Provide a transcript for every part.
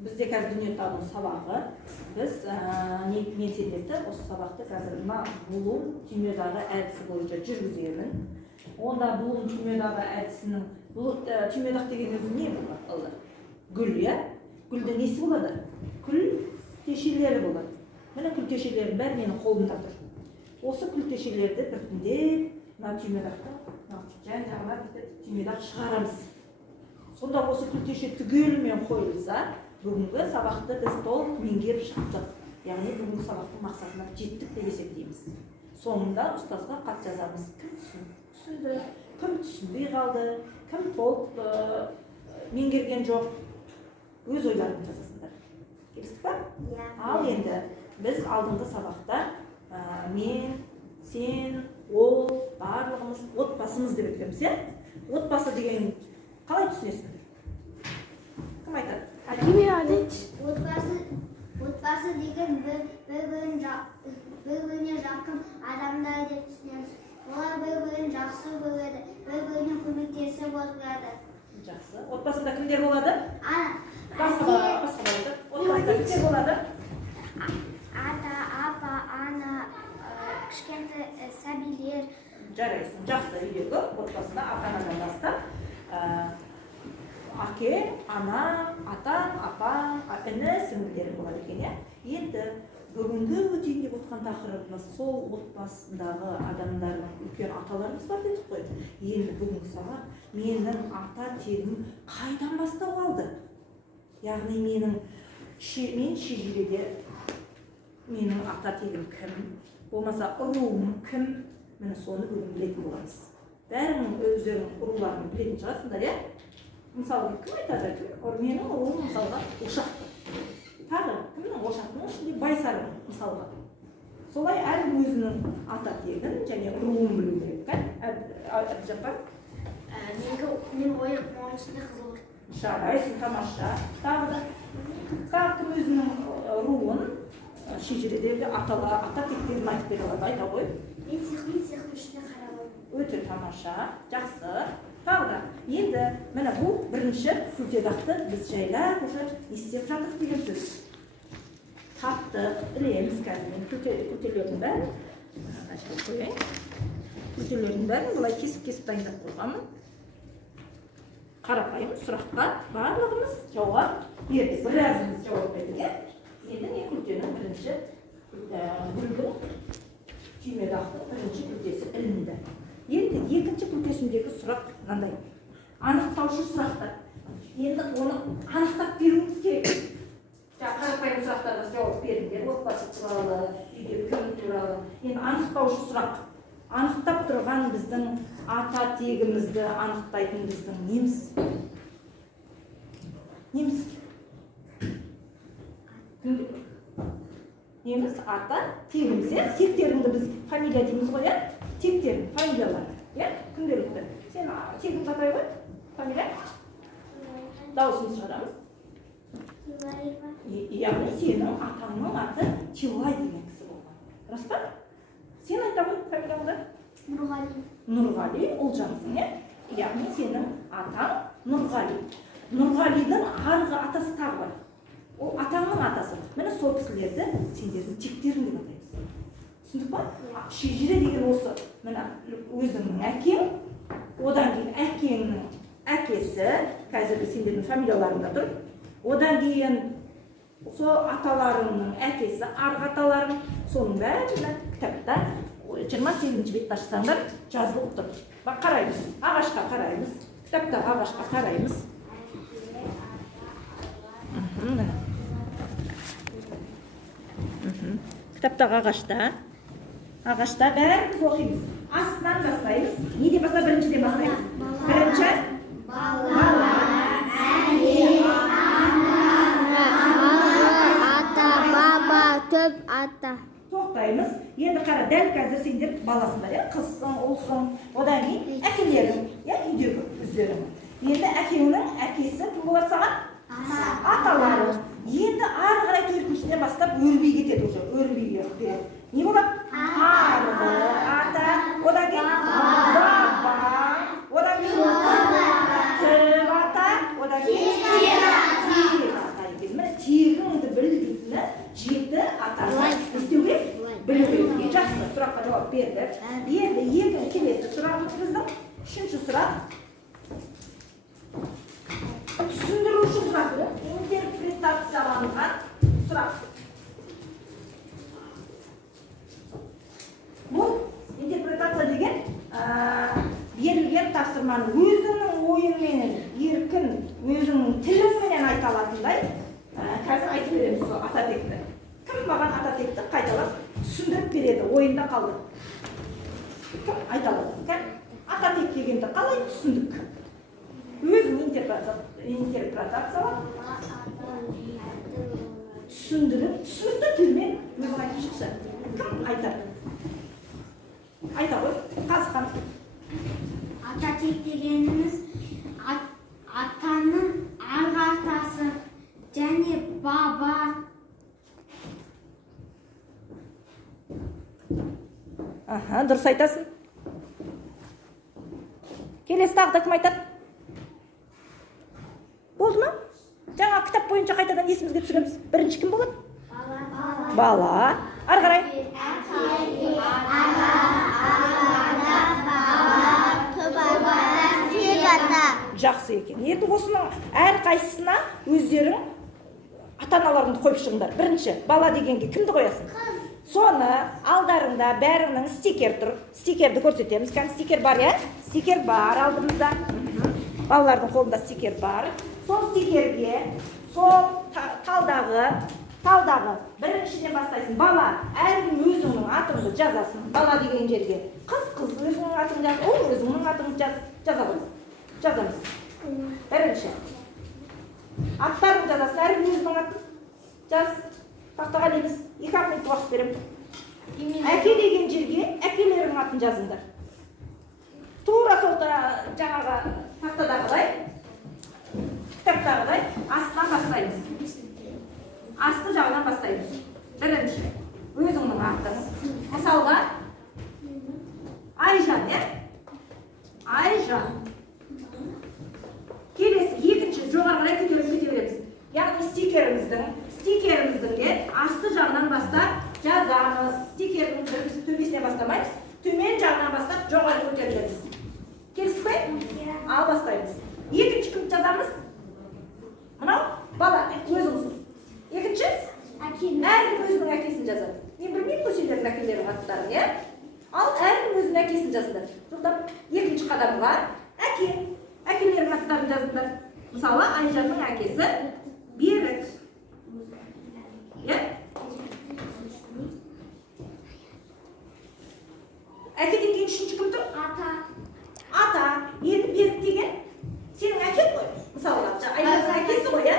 бізде қазір дүниетану сабағы, біз мен сендерді осы сабақты қазір бұлым түймедағы әдісі бойынша жүргіземін. Онда бұлым түймедағы әдісінің, түймедақ деген өзі не болады? Гүл, иә? Гүлде несі болады? Күлтешелері болады. Міне күлтешелердің бәрі менің қолымда тұр. Осы күлтешелерді біртіндеп түймедақта жан-жағына түймедақ шығарамыз. Сонда осы күлтеше түгелімен қойылса, бүгінгі сабақты біз толық меңгеріп шықтық. Яғни бүгінгі сабақтың мақсатына жеттік деп есептейміз. Соңында ұстазға хат жазамыз. Кім түсінді, кім түсінбей қалды, кім толық меңгерген жоқ, өз ойларын жазасыңдар. Келістік па? Ал енді біз алдыңғы сабақта мен, сен, ол, барлығымыз отбасымыз деп өткенбіз, иә? Отбасы деген қалай түсінесіңдер? Кім айтады? Отбасы деген бір-біріне жақын адамдар деп түсінеміз. Олар бір-бірін жақсы көреді, бір-біріне көмектесіп отырады. Жақсы. Отбасында кімдер болады? Басқа болады. Отбасында кімдер болады? Ата, апа, ана, кішкентай сәбилер. Жарайсың. Жақсы. Үйдегі отбасында ата-анадан бастап әке, ана, атаң, апаң, іні, сіңлілері болады екен, иә? Енді бүгінгі өтейін деп отқан тақырыбымыз сол отбасындағы адамдардың үлкен аталарымыз бар дедік қой. Енді бүгінгі сабақ менің ата тегім қайдан бастау алды? Яғни мен шежіреде менің ата тегім кім? Болмаса ұруым кім? Міне соны бүгін білетін боламыз. Бәрінің өздерінің ұруларын білетін шығарсыңдар, иә? Мысалы, кім айтады? Менің ұруым мысалға Ошақты. Тағы кімнің? Ошақтың ішінде Байсары мысалға. Солай әркім өзінің ата тегін және ұруын білу керек. Әбдіжаппар? Мен ойық моның ішінде қызыл. Жарайсың, тамаша. Тағы кім өзінің ұруын шежіредегі ата тектерін айтып бере алады, айта ғой. Мен сиқымның ішінде қарағым. Өте тамаша, жақсы. Тағы енді міне бұл бірінші күлтедақты біз жайлап уже естеп жатырық деген сөз. Таптық, білеміз қазір мен күлтелердің бәрін қояйын. Күлтелердің бәрін бұлай кесіп дайындап қойғанмын. Қарапайым сұраққа барлығымыз жауап бердік. Біразымыз жауап бердік. Енді не күлтенің бірінші гүлдің түймедақтың бірінші күлтесі ілінді. Енді екінші күлтесіндегі сұрақ мынандай. Анықтаушы сұрақтар. Енді оны анықтап беруіміз керек. Қарапайым сұрақтарға жауап беріңдер. Отбасы туралы, үйде кім туралы. Енді анықтаушы сұрақ. Анықтап тұрған біздің ата тегімізді анықтайтын біздің неміз. Неміз ата тегіміз, иә? Тектеріңді біз фамилия дейміз ғой, иә? Тектерің, фамилиялар, иә? Күнделікті. Сен тегін атай ғой? Фамилия? Дауысымыз шығарамыз. Яғни сенің атаңның аты Тилай деген кісі болған. Рас па? Сен айта ғой фамилияңды? Нұрғали. Нұрғали, Олжансың, иә? Яғни сенің атаң Нұрғали. Нұрғалидың арғы атасы тағы бар. Ол атаңның атасы. Міне сол кісілерді сендердің тектерің деп атаймыз. Түсіндік па? Шежіре деген осы. Міне өзіңнің әкең, одан кейін әкеңнің әкесі, қазіргі сендердің фамилияларында тұр. Одан кейін сол аталарыңның әкесі, арғы аталарың, соның бәрі кітапта 28-ші бетті ашсаңдар жазылып тұр. Бақ қараймыз, ағашқа қараймыз, кітапта ағашқа қараймыз. Кітаптағы ағашта бәріміз оқимыз. Астынан бастаймыз. Не деп бастаймыз? Біріншіден бастаймыз. Бірінші бала, әке, Ата, баба, төп ата. Тоқтаймыз. Енді қара, дәл қазір сендер баласыңдар, иә? Қызсың, ұлсың, одан кейін әкелерің, иә? Үйдегі өздерің. Енді әкеңнің әкесі кім болады саған? Аталары. Енді ары қарай төртіншіден бастап өрбей кетеді уже. Өрбей береді. Не болады? Арғы ата, одан кейін баба, одан кейін төп ата, одан кейін тек ата. Міне Енді келесі сұрағымыздың үшінші сұрақ. Түсіндіруші сұрақ, интерпретацияланған сұрақ. Бұл интерпретация деген берілген тапсырманы өзіңнің ойыңменен еркін, өзіңнің тіліңменен айта алатындай. Қазір айтып береміз сол ататекті. Кім маған ататекті қайталап түсіндіріп береді, ойында қалды? Кім айта алады? Ататек дегенді қалай түсіндік? Өзің интерпретациялап түсіндіріп, түсінікті тілмен өзің айтып шықса. Кім айтады? Айта ғой, Қазықхан. Ататек дегеніміз атаның алғы атасы және баба. Дұрыс айтасың. Келесі тағы да кім айтады? Болды ма? Жаңа кітап бойынша қайтадан есімізге түсіреміз. Бірінші кім болады? Бала. Ары қарай. Жақсы екен. Енді осының әрқайсысына өздерің ата-аналарыңды қойып шығыңдар. Бірінші, бала дегенге кімді қоясың? Соны алдарыңда бәрінің стикер тұр. Стикерді көрсетеміз. Стикер бар, я? Стикер бар алдымызда. Балалардың қолында стикер бар. Сол стикерге, сол талдағы біріншіден бастайсың. Бала, әркім өзіңнің атыңды жазасың. Бала деген жерге. Қыз өзіңнің атыңды жаз, ол өзіңнің атыңды жазамыз. Бірінші. Аттарын жазасың, әркім өзіңнің атын жаз. Тақтаға неміз 2 минут уақыт беремін. Әке деген жерге әкелерінің атын жазыңдар. Тура сол жаңағы тақтадағыдай, кітаптағыдай астынан бастаймыз. Асты жағынан бастаймыз. Бірінші, өзіңнің атын. Мысалға, Айжан, Айжан. Келесі, екінші, жоғарғылай кете береміз. Яғни стикеріміздің асты жағынан бастап жазамыз. Стикердің төбесіне бастамаймыз. Төмен жағынан бастап жоғары көтерілеміз. Келісіп пе? Ал бастаймыз. Екінші кім жазамыз? Мынау бала, өзіңсің. Екінші? Әркім өзінің әкесін жазады. Мен білмеймін көшелердің әкелерінің аттарын, е? Ал әркім өзінің әкесін жазыңдар. Жылдам екінші қадамға әкелерінің аттарын жазыңдар. Мысалы, Айжанның әкесі Берік. Әкеден кейін үшінші кім тұр? Ата. Енді Берік деген сенің әкең ғой. Мысалға, Айжанның әкесі ғой, е?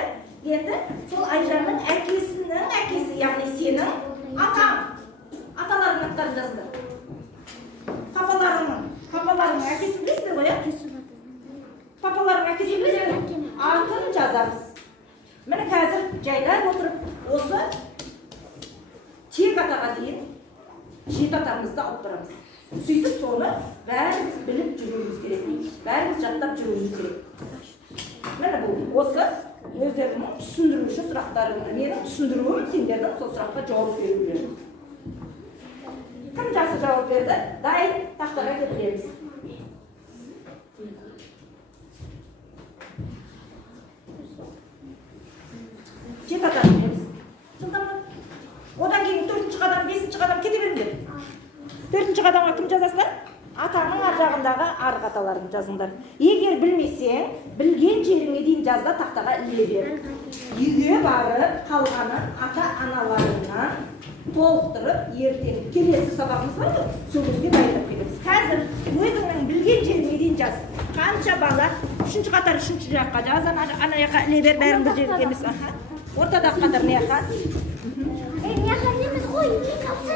Енді сол Айжанның әкесінің әкесі, яғни сенің атаң. Аталарының аттарын жазыңдар. Папаларының әкесін білесіңдер ғой, е? Папаларының әкесін білесіңдер? Атын жазамыз. Міне қазір жайлап отырып, осы тек атаға дейін 7 атамызды алып тұрамыз. Сөйтіп соны бәріміз біліп жүруіміз керек. Бәріміз жаттап жүруіміз керек. Міне бұл осы өздерінің түсіндіруші сұрақтары. Менің түсіндіруім сендердің сол сұраққа жауап берулері. Кім жақсы жауап берді? Дайын тақтаға келеміз. Жеті атам білеміз. Одан кейін 4-ші қадам, 5-ші қадам кете беріңдер. 4-ші қадамға кім жазасыңдар? Атаның ар жағындағы арғы аталарын жазыңдар. Егер білмесең, білген жеріңе дейін жазда тақтаға іле бер. Үйге барып қалғанын ата-аналарынан толықтырып, ертең келесі сабағымыз бар ғой, сол кезге дайындап келеміз. Қазір өзіңнің білген жеріңе дейін жаз. Қанша бала 3-ші қатар 3-ші жаққа жаз, ана жаққа іле бер, бәрін бір жерге емес. Ортадағы қатар не яқа? Не яқа неміз ғой, не қалса?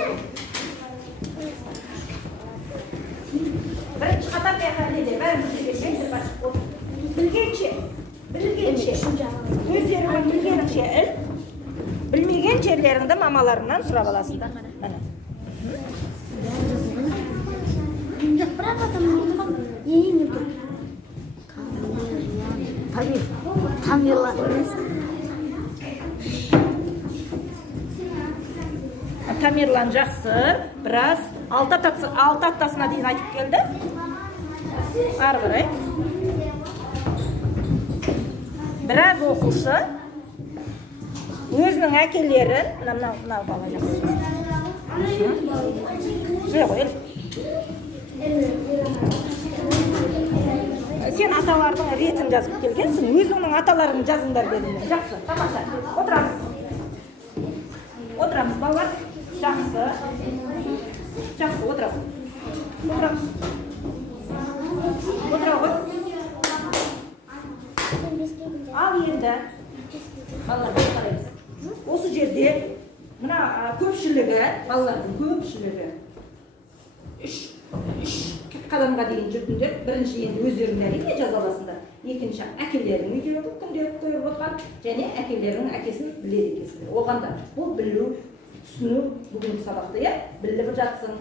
Бірінші қатар не яқа іле бер, бәрін бір жерге башық бол. Білгенше, өздеріңнің білгеніңше іл, білмеген жерлеріңді мамаларыңнан сұрап аласыңдар. Бірақ атамын еңі бұл. Тамерлан жақсы, біраз 6 атасына дейін айтып келді. Ары қарай. Біраз оқушы өзінің әкелерін, мына бала жақсы. Жүре қой. Сен аталардың ретін жазып келгенсің, өзіңнің аталарың жазыңдар дедім. Жақсы, тамаша. Отырамыз, балалар. Жақсы. Жақсы, отырамыз. Отыра ғой. Ал енді, балалар, қараймыз. Осы жерде, мына көпшілігі, балалардың көпшілігі, үш қадамға дейін жүрдіңдер. Бірінші енді өздерің әрине жаза аласыңдар. Екінші әкелерің үйде күнделікті көріп отқан, және әкелерінің әкесін біледі екенсіңдер. Оғанда бұл білу, түсіну бүгінгі сабақты біліп жатсың,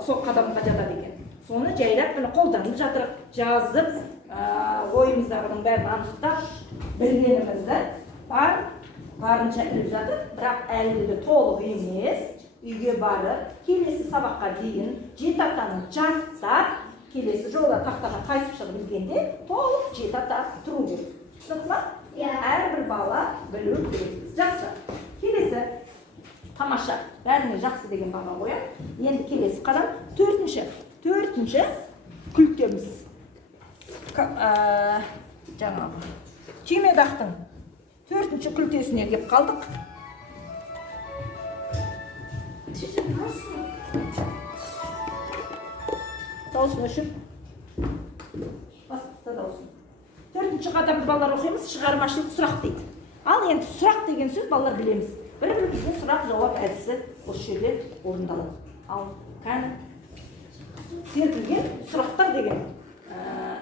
сол қадамға жатады екен. Соны жайлап қолданып жатыр, жазып, ойымыздағының бәрін анықтап, білгенімізді барынша біліп жатыр, бірақ әлі де толық емес. Үйге барып, келесі сабаққа дейін 7 атаны жаттап, келесі жолда тақтаға қайтып шығып білгенде толық 7 ата тұру керек. Түсінікті ма? Әрбір бала білу керек. Жақсы. Келесі тамаша, бәріне жақсы деген баға қояды. Енді келесі қадам төртінші күлтеміз. Жаңағы түймедақтың 4-ші күлтесіне келіп қалдық. Даусын өшір. Басқыста даусын. 4-ші қадамды балалар оқимыз, шығармашылық сұрақ дейді. Ал енді сұрақ деген сөз балалар білеміз. Бір-бірімізге сұрақ жауап әдісі осы жерде орындалады. Ал кәні серпілген сұрақтар деген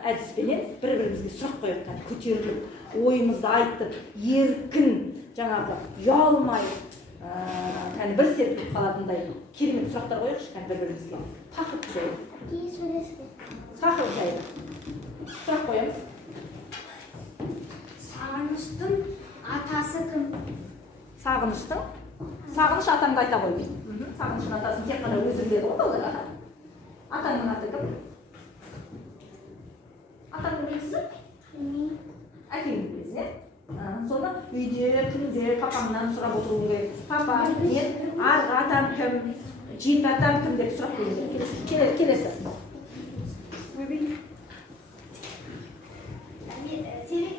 әдіспенен бір-бірімізге сұрақ қояды. Көтеріліп, ойымызды айтып, еркін, жаңағы ұялмай, бір серпіліп қалатындай керемет сұрақтар қояқшы бір-бірімізге. Тақырып жайлы. Тақырып жайлы. Сұрақ қоямыз. Сағыныштың атасы кім? Сағыныш атаңды айта қой. Сағыныштың атасын тек қана өзің деді ғой балалар ата. Атаңның аты кім? Атаңның білесің? Әкеңді білесің, соны үйде, күнде папамнан сұрап отыруым керек. Папа, мен арғы атам кім, жеті атам кім деп сұрақ қоюым. Келесі. Сенің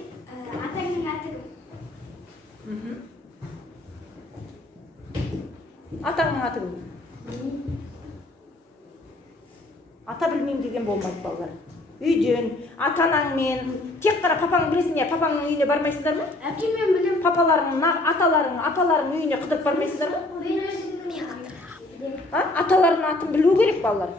атаңның аты кім? Атаңның аты кім? Ата білмеймін деген болмайды балалар. Үйден, ата-анаңмен, тек қана папаңды білесің, папаңның үйіне бармайсыңдар ма? Әкеммен білем. Папаларың, аталарың үйіне қыдырып бармайсыңдар ма? Мен өзімнің Аталарының атын білу керек балалар.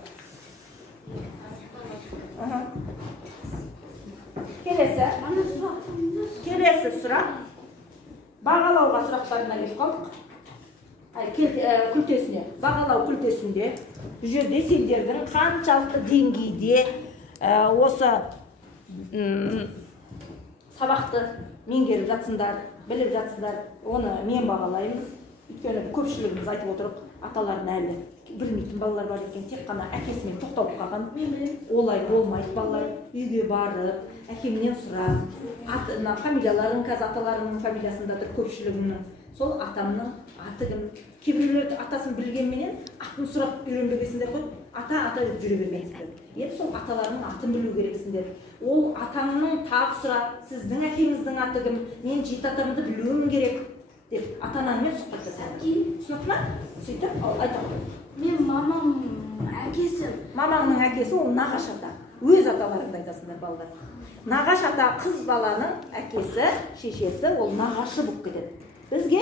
Келесі сұрақ. Бағалауға сұрақтарына келіп қалдық. Күлтесіне. Бағалау күлтесінде жерде сендердің қаншалықты деңгейде осы сабақты меңгеріп жатсыңдар, біліп жатсыңдар, оны мен бағалаймын. Өйткені көпшілігіміз айтып отырып, аталарын әлі білмейтін балалар бар екен, тек қана әкесімен тоқталып қалған. Олай болмайды балалар. Үйге барып, әкемнен сұрап, фамилияларын, қазір аталарының фамилиясында тұр көпшілігімнің. Сол атамның аты кім? Кейбіреулер атасын білгенменен атын сұрап үйренбегенсіңдер ғой. Ата жүре бермейсіңдер. Енді сол аталарының атын білу керексіңдер. Ол атаңның тағы сұрап, сіздің әкеңіздің аты кім? Мен жеті атамды білуім керек деп ата-анаңмен сұхбаттасады. Түсінікті ме? Сөйтіп айта қой. Мен мамам әкесі. Мамаңның әкесі ол нағаш ата. Өз аталарыңды айтасыңдар балалар. Нағаш ата қыз баланың әкесі, шешесі, ол нағашы болып кетеді. Бізге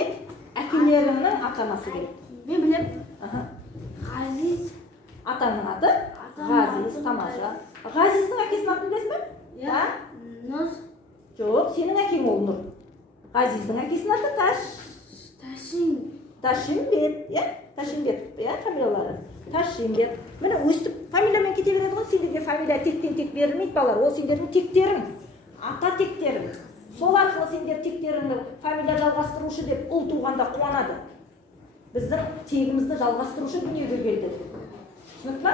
әкелерінің ата-анасы керек. Мен білем. Ғазиз. Атаңның аты? Ғазиз, тамаша. Ғазиздің әкесінің атын білесің бе? Нұр. Жоқ, сенің әкең ол Нұр. Ғазиздің әкесінің аты Ташимбет, Ташимбет, фамилиялары. Ташимбет. Міне өстіп фамилиямен кете береді ғой, сендерге фамилия тектен тек берілмейді балалар. Ол сендердің тектерің, ата тектерің. Сол арқылы сендер тектеріңді фамилия жалғастырушы деп ұл туғанда қуанады. біздің тегімізді жалғастырушы дүниеге келді. Түсінікті ма?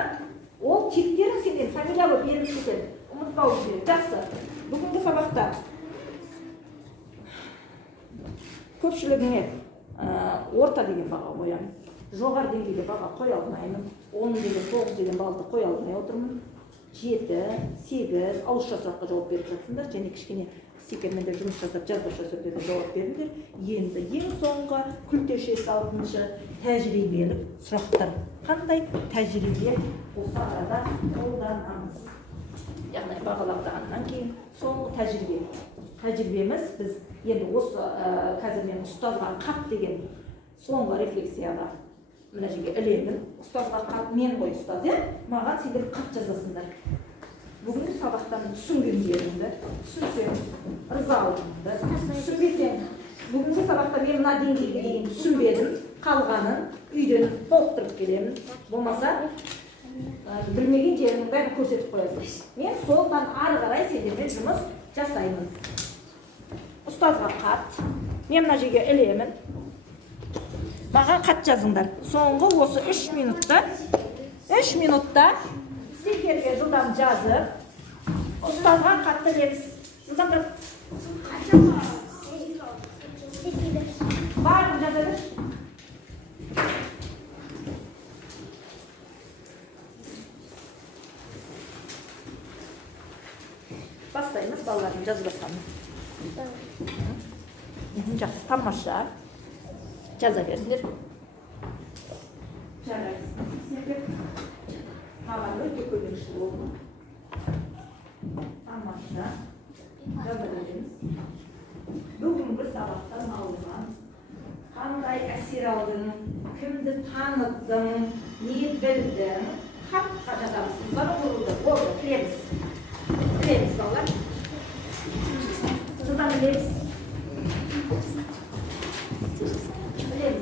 Ол тектерің сенден фамилия болып беріліп кетеді. Ұмытпау керек. Жақсы. Бүгінгі сабақта көпшілігіңе орта деген баға қоямын. Жоғары деңгейде баға қоя алмаймын. 10 деген 9 деген балды қоя алмай отырмын. 7, 8 ауызша сұраққа жауап беріп жатсыңдар, және кішкене стикерменде жұмыс жасап жазбаша түрде жауап беріңдер. Енді ең соңғы күлтешесі 6-шы тәжірибелік сұрақтар. Қандай тәжірибе осы арада қолданамыз? Яғни бағалағаннан кейін соңғы тәжірибеміз біз енді осы қазір мен ұстазға қат деген соңғы рефлексияға мына жерге ілемін. Ұстазға қат мен ғой ұстаз, маған сендер қат жазасыңдар. Бүгінгі сабақтан түсінгендеріңді, түсінсең ырза болыңды, түсінбесең бүгінгі сабақта мен мына деңгейге дейін түсінбедім, қалғанын үйден толықтырып келемін. Болмаса білмеген жерінің бәрін көрсетіп қоясың. Мен солдан ары қарай сендермен жұмыс жасаймын. Ұстазға қат, мен мына жерге ілемін. Маған қат жазыңдар. Соңғы осы 3 минутта стикерге жылдам жазып, ұстазға қатты ілеміз. Жылдам барын жазады. Бастаймыз балалардың жазып жатқанын. Жақсы, тамаша. Жаза беріңдер. Жарайсың. Маған өте көмекші болды. Тамаша. Жаза беріңіз. Бүгінгі сабақтан алған қандай әсер алдың, кімді таныдың, не білдің, хатқа жазамыз. Бana vuruldu. Oldu. Biliriz. Biliriz балалар. Жылдан білеміз. Biliriz.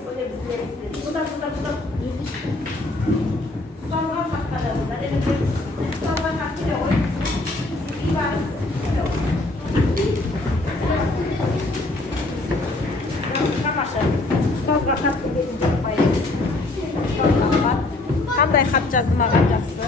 Бұдан. Ұстазға хатқа жазыңдар. Ұстазға хат келе ғой. İyi barız. Тамаша. Ұстазға хат келетін деп қойыңыз. Ұстазға хат. Қандай хат жазды маған жақсы?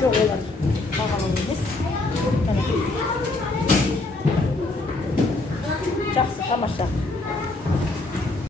Çok olan bağlamamız. Жақсы, тамаша.